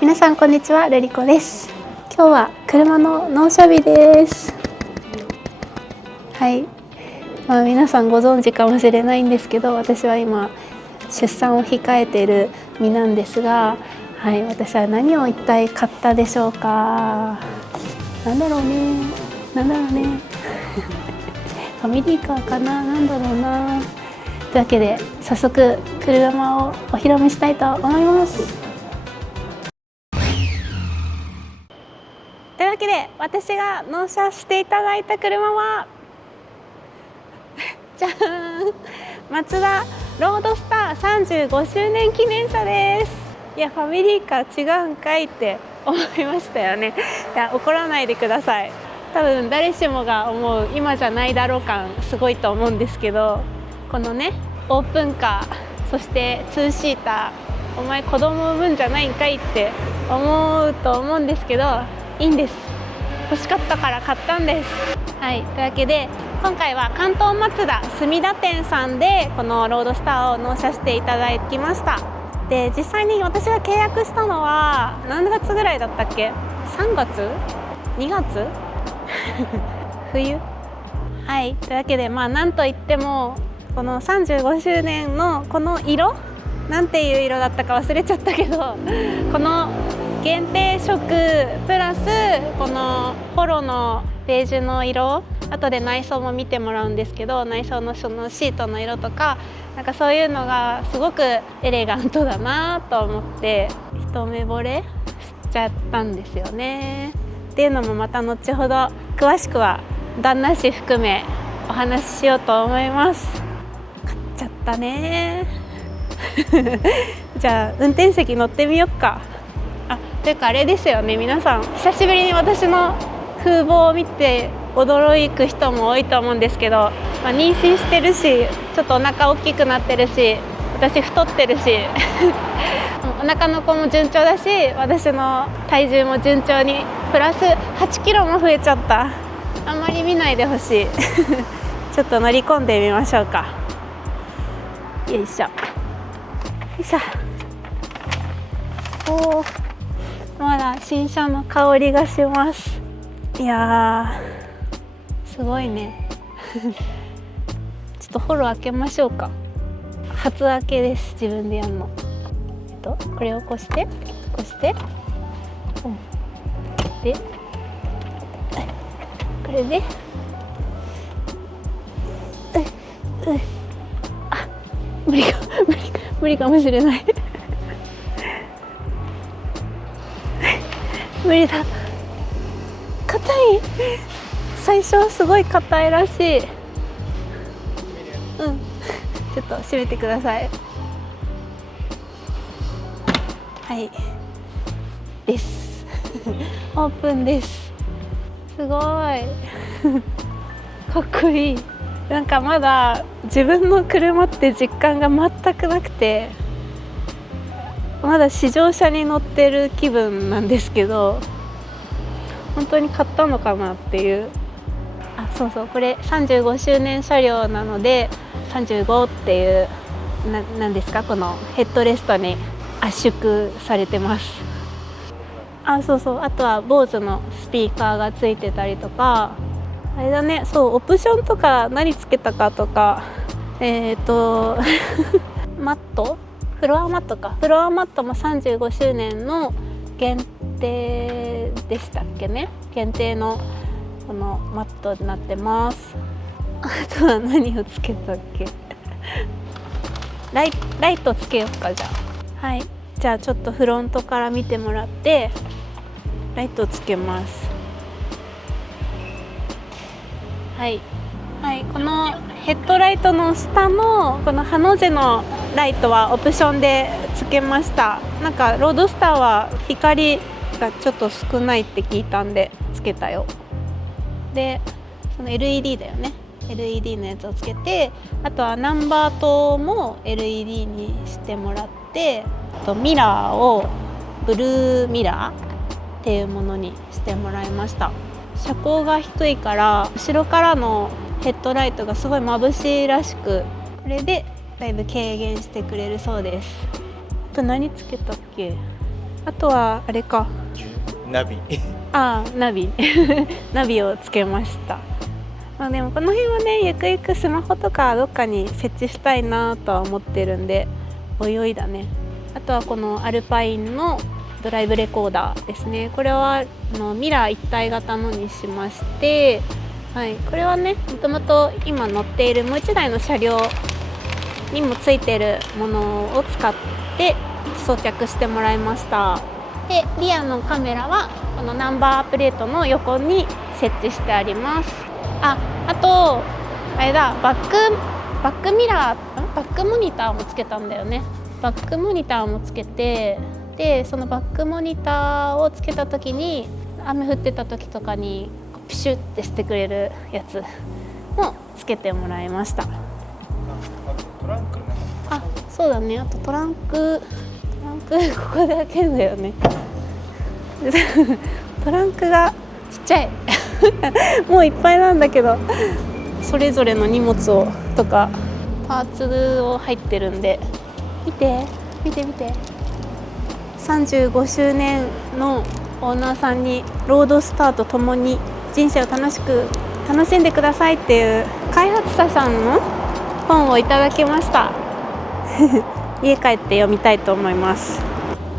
皆さんこんにちは、ルリコです。今日は車の納車日です。はい、皆さんご存知かもしれないんですけど、私は今出産を控えている身なんですが、はい、私は何を一体買ったでしょうか。なんだろうねファミリーカーかな、なんだろうな。というわけで早速車をお披露目したいと思います。というわけで私が納車していただいた車はじゃーん、マツダロードスター35周年記念車です。いや、ファミリーカー違うんかいって思いましたよね。いや、怒らないでください。多分誰しもが思う今じゃないだろう感すごいと思うんですけど、このねオープンカー、そしてツーシーター、お前子供産むんじゃないんかいって思うと思うんですけど、いいんです。欲しかったから買ったんです。はい、というわけで今回は関東マツダ墨田店さんでこのロードスターを納車していただきました。で、実際に私が契約したのは何月ぐらいだったっけ。3月 ?2 月冬。はい、というわけでなんといってもこの35周年のこの色、なんていう色だったか忘れちゃったけど、この限定色プラスこのポロのベージュの色、後で内装も見てもらうんですけど、内装のそのシートの色とか、なんかそういうのがすごくエレガントだなと思って一目惚れしちゃったんですよね。っていうのもまた後ほど詳しくは旦那氏含めお話ししようと思います。買っちゃったねじゃあ運転席乗ってみよっか。というかあれですよね、皆さん久しぶりに私の風貌を見て驚く人も多いと思うんですけど、妊娠してるし、ちょっとお腹大きくなってるし、私太ってるしお腹の子も順調だし、私の体重も順調にプラス8キロも増えちゃった。あんまり見ないでほしいちょっと乗り込んでみましょうか。よいしょよいしょ。おー、まだ新車の香りがします。いやーすごいねちょっとホロ開けましょうか。初開けです、自分でやるの。これをこしてでこれで無理かもしれない無理だ、硬い。最初はすごい硬いらしい。ちょっと閉めてください。はいですオープンです。すごいかっこいい。なんかまだ自分の車って実感が全くなくて、まだ試乗車に乗ってる気分なんですけど、本当に買ったのかなっていう。そうそう、これ35周年車両なので35っていうなんですか、このヘッドレストに圧縮されてます。そうそう、あとは BOSE のスピーカーがついてたりとか、あれだね、そうオプションとか何つけたかとか、マット、フロアマットも35周年の限定でしたっけね。限定のこのマットになってます。あとは何をつけたっけライトつけようか。じゃあ、はい、じゃあちょっとフロントから見てもらってライトつけます。はい、このヘッドライトの下のこのハの字のライトはオプションでつけました。なんかロードスターは光がちょっと少ないって聞いたんでつけたよ。で、その LED だよね、 LED のやつをつけて、あとはナンバー灯も LED にしてもらって、あとミラーをブルーミラーっていうものにしてもらいました。車高が低いから後ろからのヘッドライトがすごい眩しいらしく、これでだいぶ軽減してくれるそうです。あと何つけたっけ。あとはあれか、ナビナビナビをつけました。まあでもこの辺はね、ゆくゆくスマホとかどっかに設置したいなとは思ってるんで、おいおいだね。あとはこのアルパインのドライブレコーダーですね。これはミラー一体型のにしまして、はい、これはね、もともと今乗っているもう1台の車両にもついてるものを使って装着してもらいました。で、リアのカメラはこのナンバープレートの横に設置してあります。あとあれだ、バックミラー、バックモニターもつけたんだよね。バックモニターもつけて、でそのバックモニターをつけた時に雨降ってた時とかにプシュってしてくれるやつもつけてもらいました。あとトランクね。そうだね。あとトランクここで開けるんだよねトランクがちっちゃいもういっぱいなんだけど、それぞれの荷物をとかパーツを入ってるんで、見て35周年のオーナーさんにロードスターとともに人生を楽しんでくださいっていう開発者さんの本をいただきました家帰って読みたいと思います。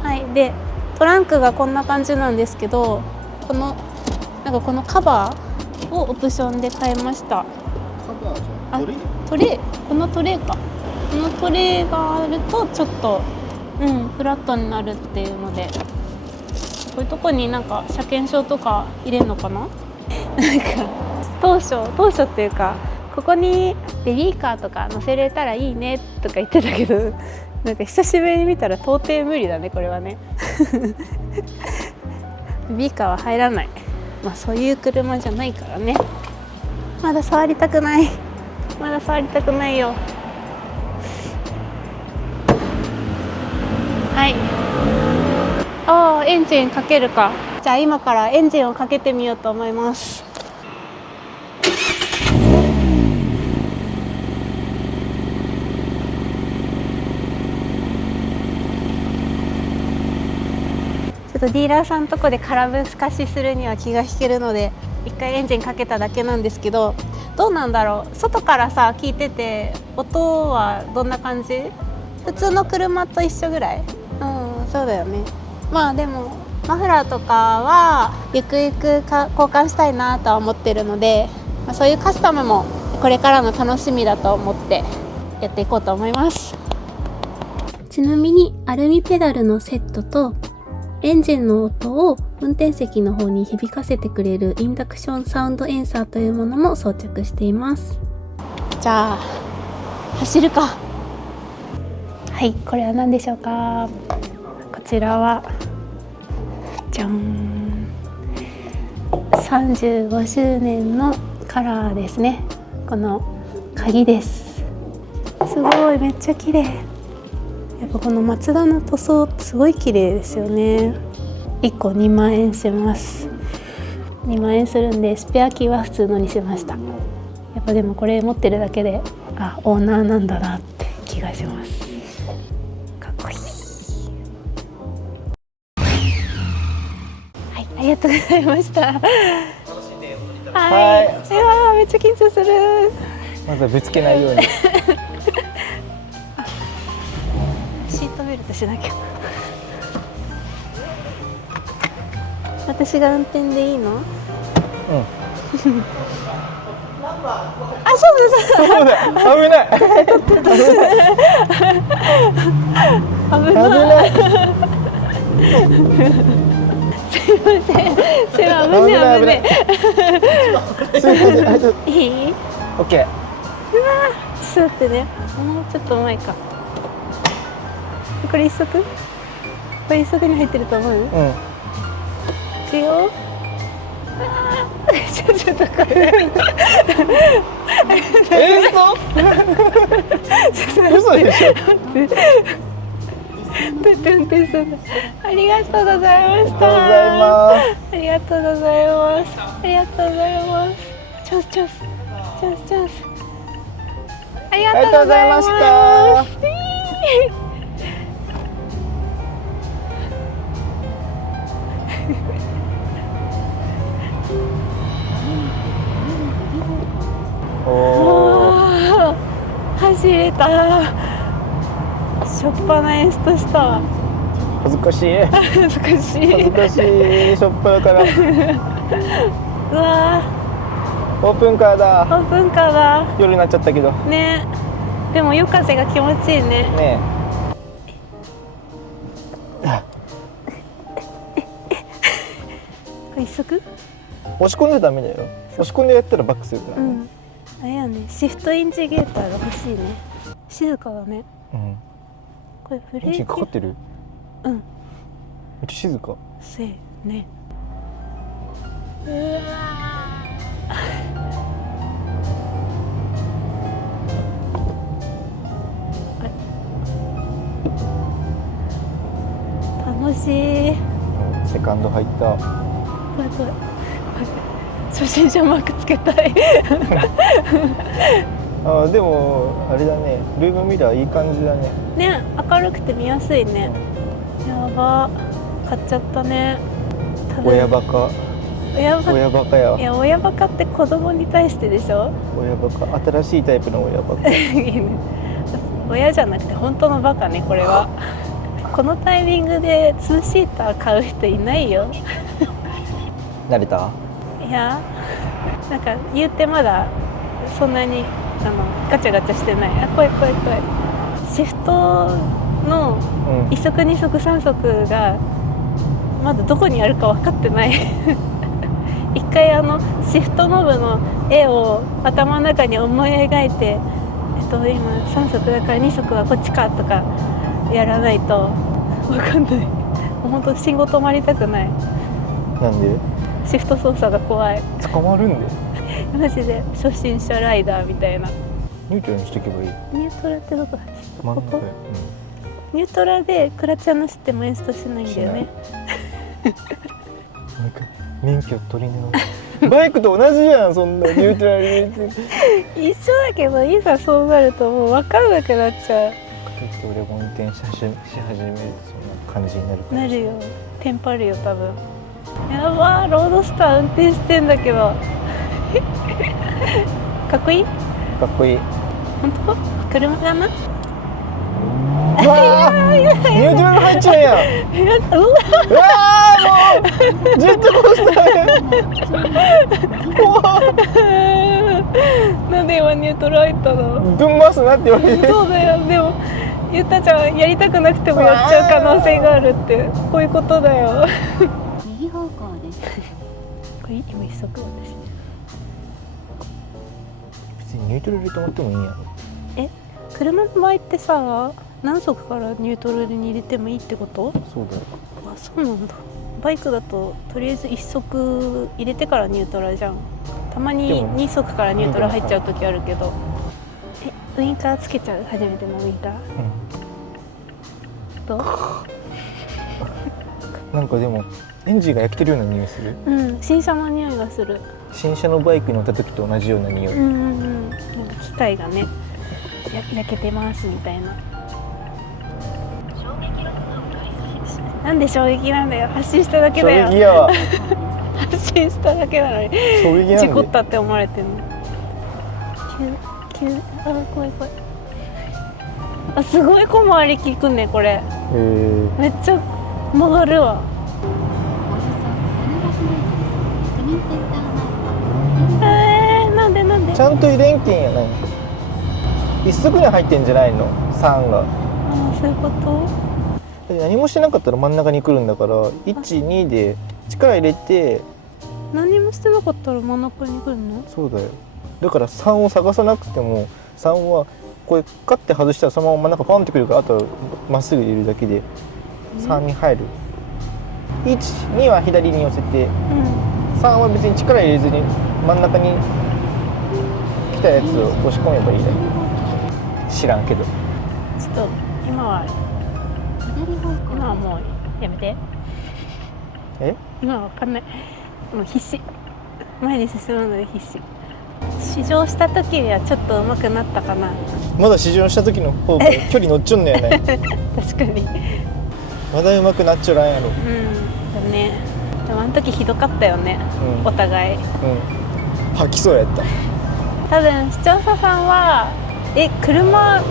はい、でトランクがこんな感じなんですけど、このカバーをオプションで買いました。カバーじゃん。トレー、このトレーがあるとちょっとフラットになるっていうので、こういうとこになんか車検証とか入れるのかななんか当初っていうか、ここにベビーカーとか乗せれたらいいねとか言ってたけど、なんか久しぶりに見たら到底無理だね、これはねベビーカーは入らない。まあそういう車じゃないからね。まだ触りたくないよ。はい、エンジンかけるか。じゃあ今からエンジンをかけてみようと思います。ちょっとディーラーさんのとこで空ぶかしするには気が引けるので、一回エンジンかけただけなんですけど、どうなんだろう。外からさ聞いてて音はどんな感じ？普通の車と一緒ぐらい？そうだよね。まあでもマフラーとかはゆくゆく交換したいなとは思ってるので、そういうカスタムもこれからの楽しみだと思ってやっていこうと思います。ちなみにアルミペダルのセットとエンジンの音を運転席の方に響かせてくれるインダクションサウンドエンサーというものも装着しています。じゃあ走るか。はい、これは何でしょうか。こちらはじゃん、35周年のカラーですね。この鍵です。すごい、めっちゃ綺麗。やっぱこのマツダの塗装すごい綺麗ですよね。1個2万円します。2万円するんで、スペアキーは普通のにしました。やっぱでもこれ持ってるだけでオーナーなんだなって気がします。かっこいい。はい、ありがとうございました。はい、めっちゃ緊張する。まずはぶつけないようにシートベルトしなきゃ。私が運転でいいの？うんそうだ、危ないすいません、危ないいい？オッケー。うわー、ちょっと待ってね、もうちょっと前か。これ一足に入ってると思う？いくよ。ちょっとこれ嘘でしょ。だって運転するんだ。ありがとうございました。ありがとうございます。チャンス。ありがとうございました。しょっぱなエンストしたわ。恥ずかしい恥ずかしい。恥ずかしいしょっぱだからうわオープンカーだー、オープンカーだ夜になっちゃったけどね。でも夜風が気持ちいいね。ねこれ一足？押し込んでダメだよ。押し込んでやったらバックするからね。うん。あれやね、シフトインジゲーターが欲しいね。静かだね。うん。これブレエンジンーキ。かかってる？うん。めっちゃ静か。せーね。うわ楽しい。セカンド入った。怖い怖い。初心者マークつけたい。あ、でもあれだね。ルームミラーいい感じだね。ね、明るくて見やすいね。やば、買っちゃったね。多分親バカ。親バカ。親バカやい。や、親バカって子供に対してでしょ。親バカ。新しいタイプの親バカ。親じゃなくて本当のバカね、これは。このタイミングでツーシーター買う人いないよ。慣れた？いや、なんか言ってまだそんなにガチャガチャしてない。あ、怖い怖い怖い。シフトのうん。 1足2足3足がまだどこにあるか分かってない。一回シフトノブの絵を頭の中に思い描いて、今3足だから2足はこっちかとかやらないと分かんない。もうほんと信号止まりたくない。なんで？シフト操作が怖い。捕まるんで。マジで初心者ライダーみたいな。ニュートラルにしとけばいい。ニュートラってどこだっけ？ここ真ん中で。ニュートラでクラッチャーなしってもエンストしないんだよね。なんか免許取り直バイクと同じじゃん、そんなニュートラル入れて。一緒だけど、いざそうなるともう分かんなくなっちゃう。俺も運転し始めるとそんな感じになるかもしれない。なるよ。テンパるよ多分。やばー、ロードスター運転してんだけど。かっこいい？かっこいい。本当？車かな？うわー、ニュートラル入っちゃうやん。うわうわー、もうジェットコースター。怖っ。なんで今ニュートラ入ったの？ぶん回すなって言われて。そうだよ。でもゆったちゃんやりたくなくてもやっちゃう可能性があるってこういうことだよ。右方向です。これ今一足私。別にニュートラルで止まってもいいんやろ。車の場合ってさ、何足からニュートラルに入れてもいいってこと？そうだよ。あ、そうなんだ。バイクだととりあえず1足入れてからニュートラルじゃん。たまにでも2足からニュートラル入っちゃう時あるけど。ウインカーつけちゃう？初めてのウインカーどう？なんかでもエンジンが焼けてるような匂いする。うん、新車の匂いがする。新車のバイクに乗った時と同じような匂い。うんうんうん。なんか機械がね焼けてますみたいな。なんで衝撃なんだよ。発進しただけ衝だよ。撃やわ。発進しただけなのに衝撃なんで。事故ったって思われてるの。急あ、怖い怖い。あ、すごい小回り効くねこれ。めっちゃ曲がるわ。およそ700メートル、市民センター前。なんでなんで？ちゃんと遺伝圏やない。一足に入ってんじゃないの？3が。あ、そういうこと？何もしてなかったら真ん中に来るんだから、1、2で力入れて。何もしてなかったら真ん中に来るの？そうだよ。だから3を探さなくても、3はこれカッて外したらそのまま真ん中パンってくるから、あとはまっすぐ入れるだけで3に入る。1、2は左に寄せて、うん。 3は別に力入れずに真ん中に来たやつを押し込めばいいだよ。知らんけど。ちょっと今はもうやめて。え？今は分かんない。もう必死。前に進むので必死。試乗した時にはちょっと上手くなったかな。まだ試乗した時の方が距離乗っちょんのやね。確かに。まだ上手くなっちょらんやろ。うん。だね。でもあの時ひどかったよね。うん。お互い。吐きそうやった。多分視聴者さんは車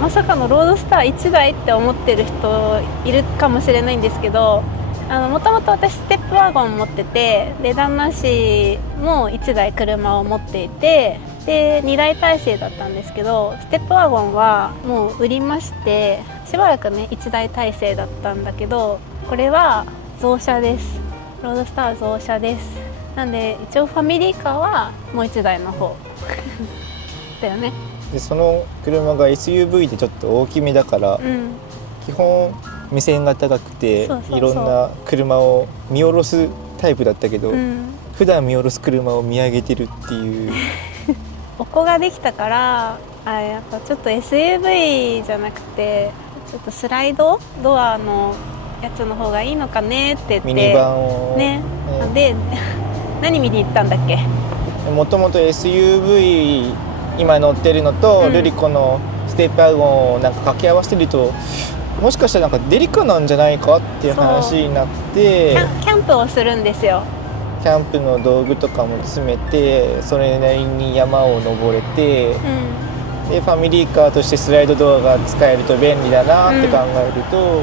まさかのロードスター1台って思ってる人いるかもしれないんですけど、もともと私ステップワゴン持ってて、で旦那氏も1台車を持っていて、で2台体制だったんですけど、ステップワゴンはもう売りまして、しばらくね1台体制だったんだけど、これは増車です。ロードスター増車です。なんで一応ファミリーカーはもう1台の方だよね。でその車が SUV でちょっと大きめだから、うん、基本目線が高くて、そうそうそういろんな車を見下ろすタイプだったけど、うん、普段見下ろす車を見上げてるっていうお子ができたから、やっぱちょっと SUV じゃなくてちょっとスライドドアのやつの方がいいのかねって言って、ミニバンをね、で何見に行ったんだっけ。もともと SUV 今乗ってるのと、ルリコのステップワゴンをなんか掛け合わせてると、もしかしたらなんかデリカなんじゃないかっていう話になって、キャンプをするんですよ。キャンプの道具とかも詰めて、それなりに山を登れて、でファミリーカーとしてスライドドアが使えると便利だなって考えると、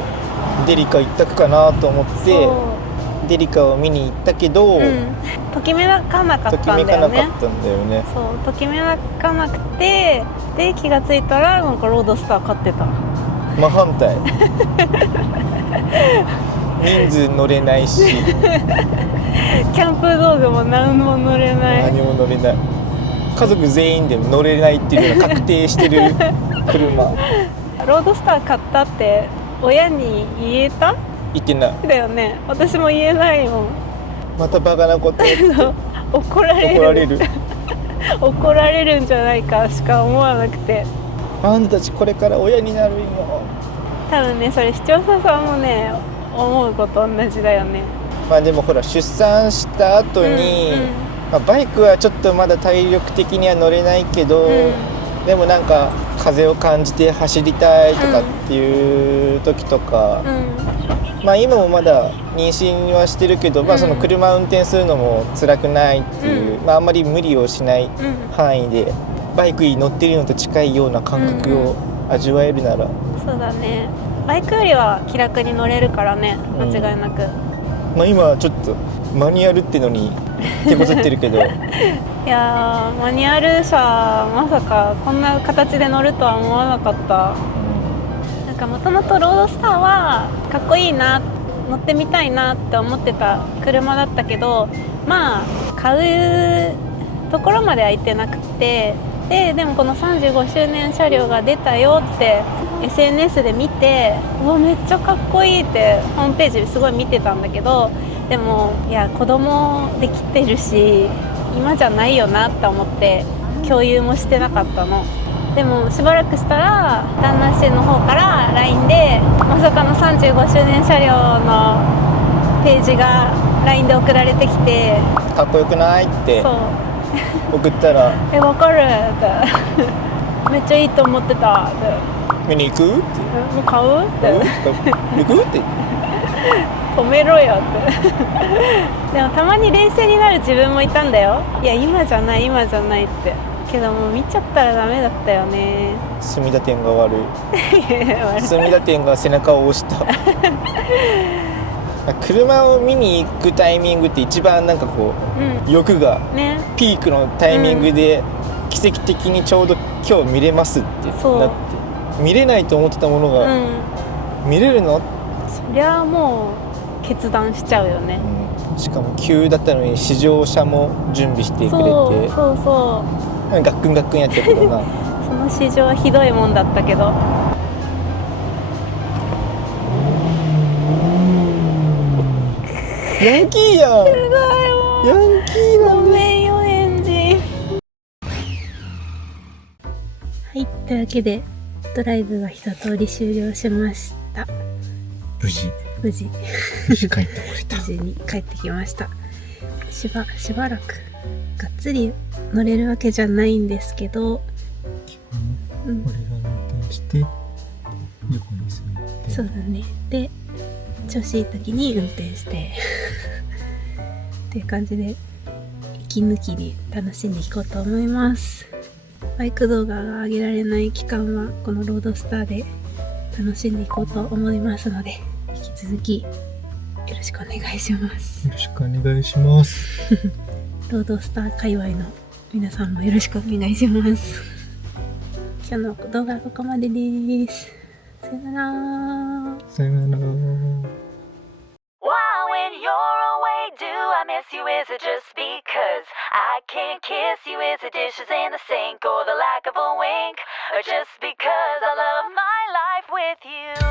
デリカ一択かなと思ってデリカを見に行ったけど、ときめかなかったんだよね。ときめかなかったんだよね。そう、ときめかなくて、で気がついたらなんかロードスター買ってた。真反対人数乗れないしキャンプ道具も何も乗れない。何も乗れない。家族全員で乗れないっていうのが確定してる車。ロードスター買ったって親に言えた？言ってない。だよね。私も言えないもん。またバカなこと怒られる。怒られる怒られるんじゃないかしか思わなくて。あんたたちこれから親になるよ。多分ね、それ視聴者さんもね思うこと同じだよね。まあでもほら出産した後に、まあ、バイクはちょっとまだ体力的には乗れないけど、でもなんか風を感じて走りたいとかっていう時とか、まあ今もまだ妊娠はしてるけど、まあその車運転するのも辛くないっていう、まああんまり無理をしない範囲でバイクに乗ってるのと近いような感覚を味わえるなら、そうだね。バイクよりは気楽に乗れるからね、間違いなく。まあ今はちょっとマニュアルってのに手こずってるけどいやー、マニュアル車まさかこんな形で乗るとは思わなかった。なんかもともとロードスターはかっこいいな、乗ってみたいなって思ってた車だったけど、まあ買うところまでは行ってなくて、でもこの35周年車両が出たよって SNS で見て、うわめっちゃかっこいいってホームページですごい見てたんだけど、でもいや子供できてるし今じゃないよなって思って共有もしてなかったの。でもしばらくしたら旦那氏の方から LINE でまさかの35周年車両のページが LINE で送られてきて、かっこよくないってそう送ったらわかるってめっちゃいいと思ってたって見に行くってもう買うって行くって止めろよってでもたまに冷静になる自分もいたんだよ。いや今じゃない今じゃないって、けどもう見ちゃったらダメだったよね。墨田店が悪い。い墨田店が背中を押した車を見に行くタイミングって一番なんかこう、欲がピークのタイミングで奇跡的にちょうど今日見れますってなって、見れないと思ってたものが見れるの、そりゃもう決断しちゃうよね、しかも急だったのに試乗車も準備してくれて、そうガックンガックンやったけどなその試乗はひどいもんだったけど、ヤンキーやん。すごいもうヤンキーなんだ。ごめんよエンジン。はい、というわけでドライブが一通り終了しました。無事無事帰ってこれた。無事に帰ってきました。しばらくがっつり乗れるわけじゃないんですけど、基本俺が運転して横に座って、そうだね、で調子いい時に運転してっていう感じで息抜きに楽しんでいこうと思います。バイク動画が上げられない期間はこのロードスターで楽しんでいこうと思いますので、引き続きよろしくお願いします。よろしくお願いします。ロードスター界隈の皆さんもよろしくお願いします。今日の動画はここまでです。さよなら。さよなら。Why, when you're away, do I miss you? Is it just because I can't kiss you? Is it dishes in the sink or the lack of a wink? Or just because I love my life with you?